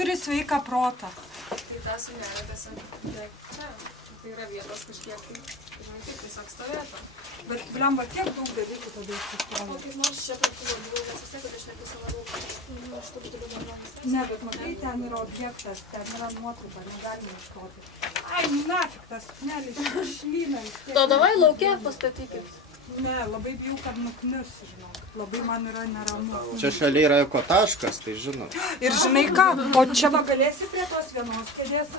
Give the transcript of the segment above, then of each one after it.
turi sveiką protą. Tai tą sūnelę tiesiog dėk čia. Tai yra vietos kažkiek, tai žinai, taip tiesiog stovėtų. Bet, blemba, tiek daug dalykų tada išsistovi. O kaip nors čia tarp tų vardų, nes vis tiek, kad aš neprisalavau. Aš truputėliau galvoju. Ne, bet matai, ten yra objektas, ten yra nuotrauka, negalima ieškoti. Ai, nafik, tas sūnelis išlyna. To davai lauke pastatykit. Ne, labai bijau, kad nuknius, žinok. Labai man yra neramu. Čia šalia yra ekotaškas, tai žinau. Ir žinai ką, o čia va galėsi prie tos vienos kėdės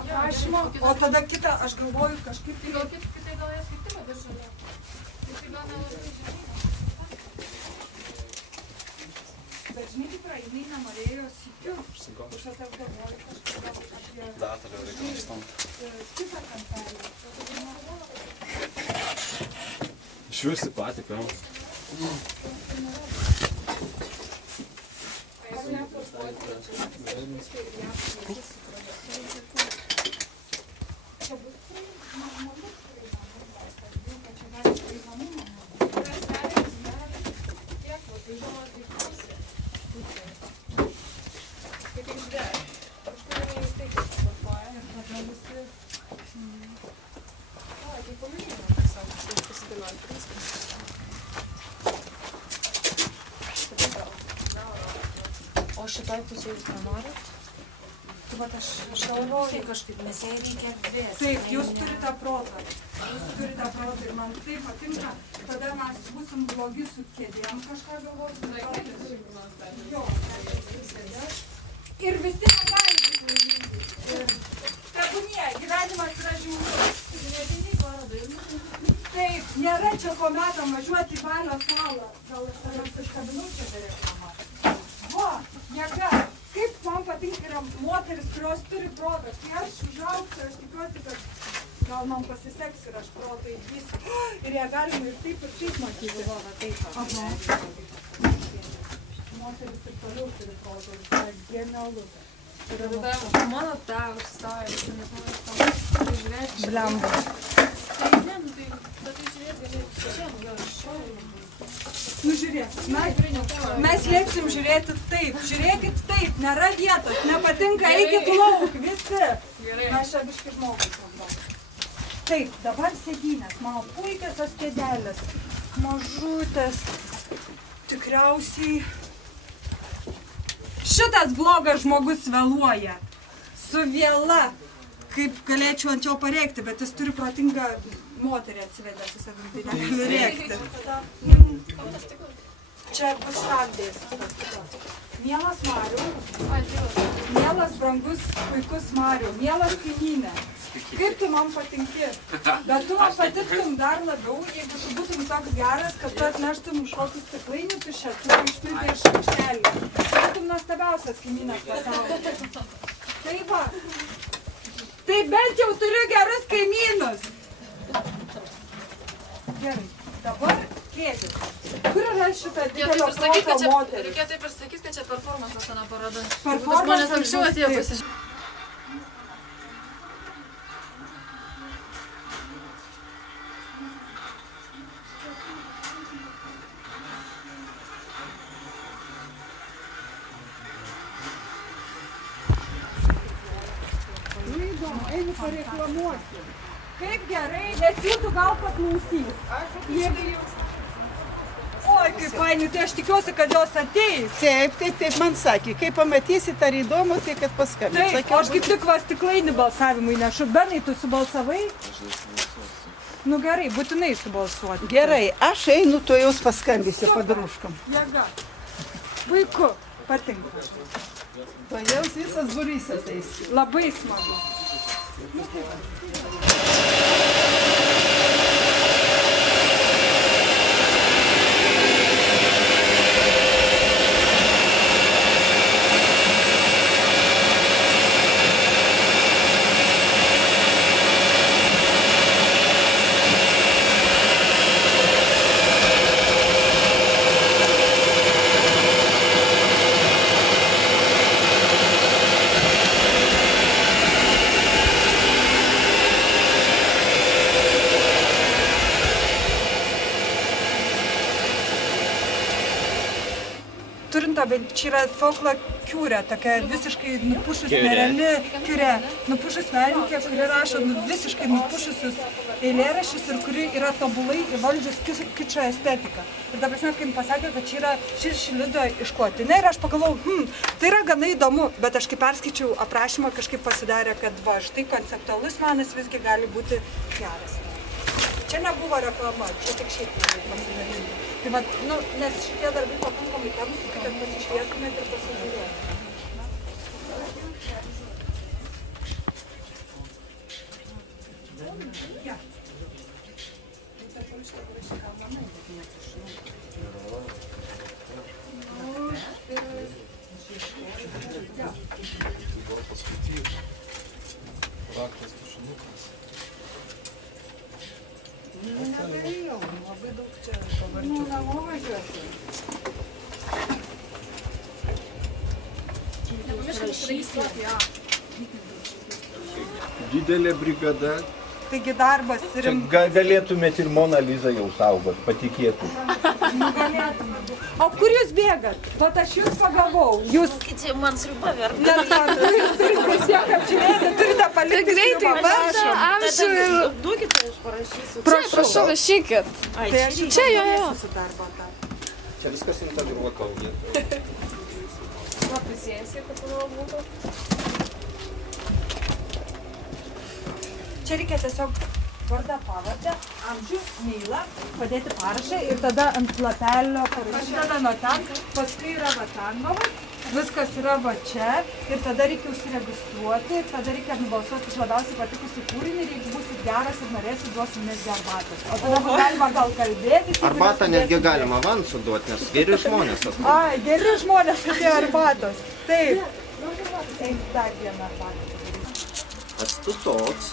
aprašymo, o tada kitą, aš galvoju, kažkaip... Tai gal kitai gal jas kaip tik viršalė. Tai gal nelabai žinai. Bet žinai, tikrai, jinai nenorėjo sykiu. Už aš galvoju kažkaip apie... Datalio reikalstam. Kitą kampelį. Išvirsi patį pievą. O šitoj pusėje jūs nenorit? Tai vat aš galvoju kažkaip, nes jai reikia erdvės. Taip, jūs turite protą. Jūs turite protą ir man tai patinka. Tada mes būsim blogi su kėdėm kažką galvosim. Jo. Ir visi negali būti laimingi. Tebūnie, gyvenimas yra žiaurus. Taip, nėra čia ko metam važiuoti į Balio salą. Gal aš tavęs iškabinau čia be reklamą. Va, jėga. Kaip man patinka yra moteris, kurios turi protą. Kai aš užaugsiu, aš tikiuosi, kad gal man pasiseks ir aš protą įgysiu. Ir ją galima ir taip matyti. Aha. Moteris ir toliau turi protą. Tai yra genialu. Mano tą užstojau, aš nežinau, žiūrėti. Blemba. Tai ne, nu tai, bet tai žiūrėti gali šiandien, gal šau. Nu žiūrėk, mes liepsim žiūrėti taip, žiūrėkit taip, nėra vietos, nepatinka, eikit lauk, visi. Mes čia biški žmogus kalbam. Taip, dabar sėdynės, mano puikiosios kėdelės, mažutės, tikriausiai. Šitas blogas žmogus vėluoja, su vėla, kaip galėčiau ant jo pareikti, bet jis turi protingą moterį atsivedęs į savim, tai negali rėkti. Čia bus šaldės. Mielas Mariau, mielas brangus, puikus Mariau, mielas kaimynė. Kaip tu man patinki? Bet tu man patiktum dar labiau, jeigu tu būtum toks geras, kad tu atneštum kokį stiklainį tuščią, tu išpildai iš šaukštelį. Būtum nuostabiausias kaimynas pasaulyje. Tai va. Tai bent jau turiu gerus kaimynus. Gerai, dabar kėdės. Kur yra šitą didelio proto moterį? Reikia taip ir sakyti, kad čia performansas ana paroda. Performansas žmonės anksčiau atėjo pasižiūrėti. Nu įdomu, einu pareklamuosiu. Kaip gerai, nes jūsų gal paklausys. Oi, kaip fainai, tai aš tikiuosi, kad jos ateis. Taip, man sakė, kai pamatysit ar įdomu, tai kad paskambins. Taip, aš kaip tik va stiklainį balsavimui nešu. Benai, tu subalsavai? Nu gerai, būtinai subalsuoti. Gerai, aš einu, to jūs paskambisiu padruškam. Jėga. Vaiku, patinka. To jaus visas būrys ateis. Labai smagu. čia yra folklo kiurė, tokia visiškai nupušus nereali kiurė, nupušus menininkė, kuri rašo visiškai nupušusius eilėraščius ir kuri yra tobulai įvaldžius kičo estetiką. Ir ta prasme, kai jums pasakė, kad čia yra Širšilido išklotinė ir aš pagalvojau, tai yra gana įdomu, bet aš kai perskaičiau aprašymą, kažkaip pasidarė, kad va, štai konceptualus menas visgi gali būti geras. Čia nebuvo reklama, čia tik šiaip pasidalinti. Tai va, nes šitie darbai pakankamai tamsūs, kad pasišviestumėt ir pasižiūrėtumėt. Negalėjau, labai daug čia pavardžių. Namo važiuoti. Nepamirškit užregistruoti, jo. Didelė brigada. Taigi darbas Čia galėtumėt ir Mona Lizą jau saugot, patikėtų. galėtume. O kur jūs bėgat? Vat aš jūs pagavau. Jūs... Čia man sriuba verta. Nesvarbu, jūs turite siek apžiūrėti, turite palikti Greitai, sriubą. prašom. Amžių ir... Duokite, aš parašysiu. Prašau, rašykit. Tai aš Čia jo. su darbo tą. Čia viskas integruota. Va, prisėsi, kad tavo būtų. Čia reikia tiesiog vardą, pavardę, amžių, meilą, padėti parašą ir tada ant lapelio parašyti nuo ten, paskui yra va ten, viskas yra va čia ir tada reikia užsiregistruoti, tada reikia nubalsuoti už labiausiai patikusį kūrinį ir jeigu būsit geras ir norėsit, duosim netgi arbatos. O tada bus galima gal kalbėti. Arbatą netgi galima avansų duoti, nes geri žmonės atėjo. Ai, geri žmonės atėjo arbatos. Taip. Eik dar vieną arbatą. Ats tu toks.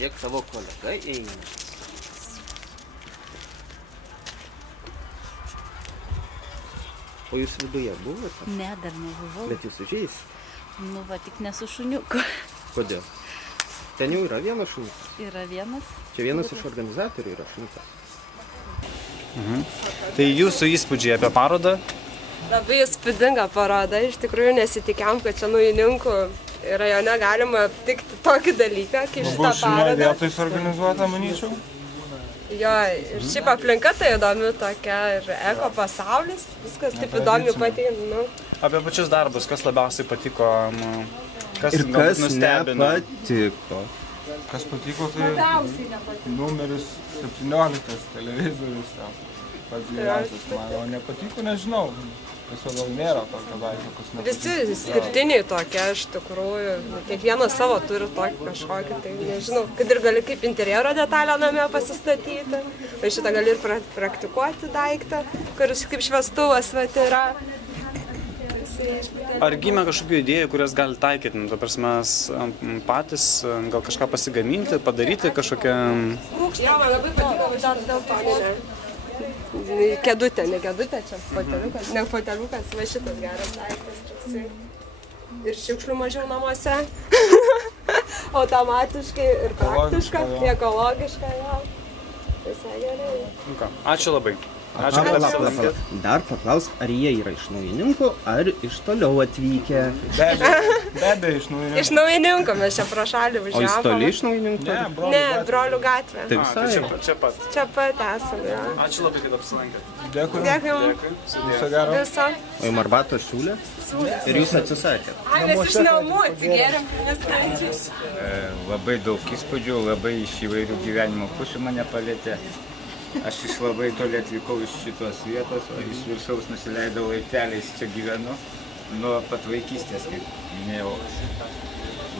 Kiek tavo kolega eina. O jūs viduje buvote? Ne, dar nebuvau. Bet jūs užeis? Nu, va, tik nesu šuniuku. Kodėl? Ten jau yra vienas šuniukas. Yra vienas. Čia vienas iš organizatorių yra šuniukas. Tai jūsų įspūdžiai apie parodą? Labai įspūdinga paroda, iš tikrųjų nesitikėjom, kad čia naujininkų rajone galima aptikti tokį dalyką, kaip šitą parodą. Vietoj suorganizuota, manyčiau. Jo, ir šiaip aplinka tai įdomi tokia, ir eko pasaulis, viskas taip įdomi patina. Apie pačius darbus, kas labiausiai patiko, kas Ir galbūt kas nustebino? nepatiko? Kas patiko, tai numeris 17 televizorius ten. Pats geriausias man, o nepatiko, nežinau. Tiesiog gal nėra tokio daikto, kas nepatiko. Visi skirtiniai tokie, iš tikrųjų, kiekvienas savo turi tokį kažkokį, tai nežinau, kad ir gali kaip interjero detalę name pasistatyti, o šitą gali ir praktikuoti daiktą, kuris kaip šviestuvas vat yra. Ar gimė kažkokių idėjų, kurias gali taikyti? Nu, ta prasme, patys gal kažką pasigaminti, padaryti kažkokią... Jo, man labai patiko dar dėl to, ne. Kėdutė, ne kėdutė, čia foteliukas, ne foteliukas, va šitas geras daiktas toksai. Ir šiukšlių mažiau namuose, automatiškai ir praktiška, ekologiška, jo. Visai gerai. Nu ką, ačiū labai. Ačiū, kad apsilankėt. Dar paklausk, ar jie yra iš naujininkų, ar iš toliau atvykę. Be abejo, iš naujininkų. Iš naujininkų mes čia pro šalį O jis važiavom. toli iš naujininkų? Ne, Brolių gatvė. Tai Tai visai. čia pat. Čia pat esame, jo. Ačiū labai, kad apsilankėt. Dėkui. Dėkui. Dėkui. Viso gero. Viso. O jums arbatos siūlė? Ir jūs atsisakėt. Ai, mes iš namų atsigėrėm, neskrandžius. Labai daug įspūdžių, labai iš įvairių gyvenimo pusių mane palėtė. Aš iš labai toli atvykau iš šitos vietos, o iš viršaus nusileidau laipteliais, čia gyvenu nuo pat vaikystės, kaip minėjau.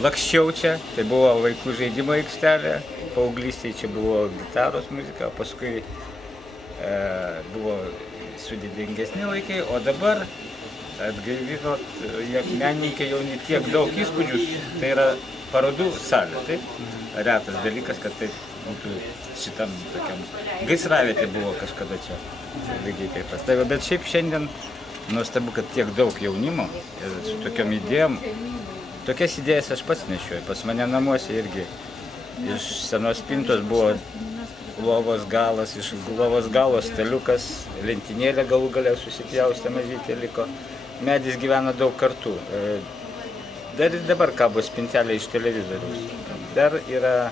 Lakščiau čia, tai buvo vaikų žaidimo aikštelė, paauglystėje čia buvo gitaros muzika, paskui buvo sudėtingesni laikai, o dabar atgaivinot, jog menininkai jau ne tiek daug įspūdžių, tai yra parodų salė, taip? Retas dalykas, kad taip būtų šitam tokiam gaisravietė buvo kažkada čia, lygiai taip pat. Bet šiaip šiandien nuostabu, kad tiek daug jaunimo ir su tokiam idėjom. Tokias idėjas aš pats nešioju, pas mane namuose irgi iš senos spintos buvo lovos galas, iš lovos galo staliukas, lentynėlė galų gale susipjaustė mažytė liko. Medis gyvena daug kartų. Dar ir dabar kabo spintelė iš televizoriaus. Dar yra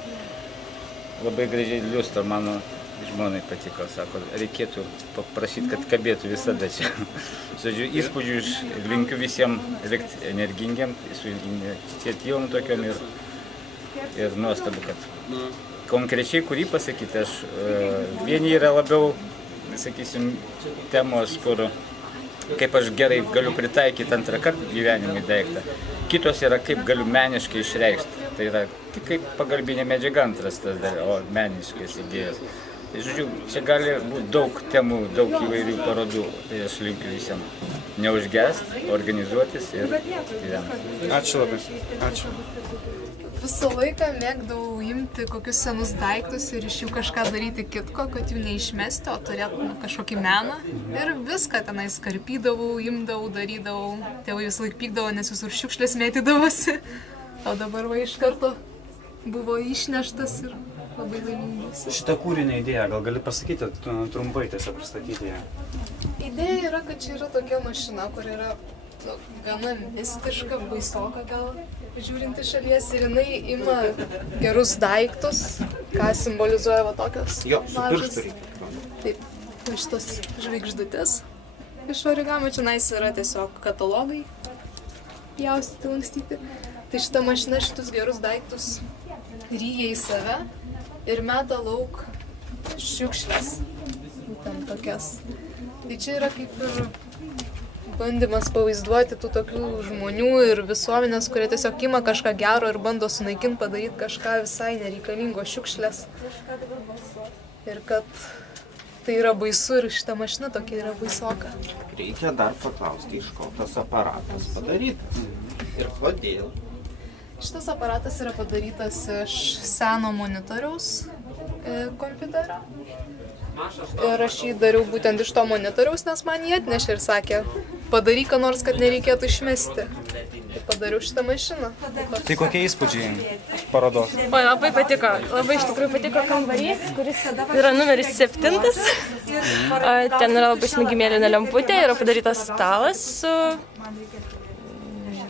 labai gražiai liustra, mano žmonai patiko, sako, reikėtų paprašyti, kad kabėtų visada čia. Žodžiu, įspūdžių linkiu visiems likti energingiem, su iniciatyvom tokiom ir nuostabu, kad konkrečiai kurį pasakyti, vieni yra labiau, sakysim, temos, kur kaip aš gerai galiu pritaikyti antrą kartą gyvenimui daiktą. Kitos yra kaip galiu meniškai išreikšti. Tai yra tik kaip pagalbinė medžiaga antras tas dar, o meniškas idėjas. Tai žodžiu, čia gali būti daug temų, daug įvairių parodų. Tai aš linkiu visiems neužgesti, organizuotis ir gyventi. Ačiū labai. Ačiū. Visą laiką mėgdavau imti kokius senus daiktus ir iš jų kažką daryti kitko, kad jų neišmesti, o turėtų kažkokį meną. Ir viską tenais karpydavau, imdavau, darydavau. Tėvai vis laik pykdavo, nes visur šiukšlės mėtydavosi. O dabar va iš karto buvo išneštas ir labai laimingas. Šitą kūrinio idėją, gal gali pasakyti trumpai tiesiog pristatyti ją? Idėja yra, kad čia yra tokia mašina, kur yra gana mistiška, baisoka gal, žiūrint iš šalies, ir jinai ima gerus daiktus, ką simbolizuoja va tokios mažas. Taip, va šitos žvaigždutės iš origamio, čionais yra tiesiog katalogai, pjaustyti, lankstyti. Tai šita mašina šitus gerus daiktus ryja į save ir meta lauk šiukšles, būtent tokias. Tai čia yra kaip ir bandymas pavaizduoti tų tokių žmonių ir visuomenės, kurie tiesiog ima kažką gero ir bando sunaikinti, padaryti kažką visai nereikalingo šiukšlės. Ir kad tai yra baisu ir šita mašina tokia yra baisoka. Reikia dar paklausti, iš ko tas aparatas padarytas ir kodėl. Šitas aparatas yra padarytas iš seno monitoriaus kompiuterio. Ir aš jį dariau būtent iš to monitoriaus, nes man jį atnešė ir sakė, padaryk ką nors, kad nereikėtų išmesti. Tai padariau šitą mašiną. Tai kokie įspūdžiai parodos? Oi, labai patiko. Labai iš tikrųjų patiko kambarys, kuris yra numeris 7. Ten yra labai smagi mėlyna lemputė, yra padarytas stalas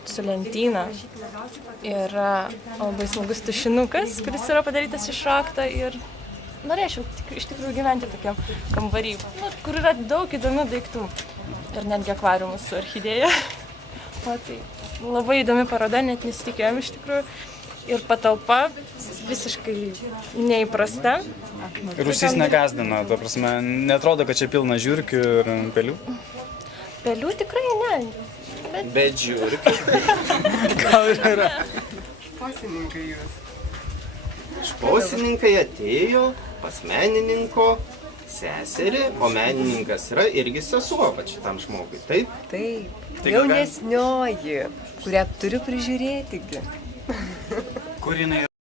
su lentyna. Yra labai smagus tušinukas, kuris yra padarytas iš rakto ir norėčiau iš tikrųjų gyventi tokiam kambarį, kur yra daug įdomių daiktų ir netgi akvariumus su orchidėja. O tai labai įdomi paroda, net nesitikėjom iš tikrųjų. Ir patalpa visiškai neįprasta. Rūsys negazdina, to prasme, netrodo, kad čia pilna žiurkių ir pelių? Pelių tikrai ne. Bet žiūrėk. Gal ir yra. Šposininkai jūs. Šposininkai atėjo pas menininko seserį, o menininkas yra irgi sesuo va šitam žmogui, taip? Taip, jaunesnioji, kurią turiu prižiūrėti. Kur jinai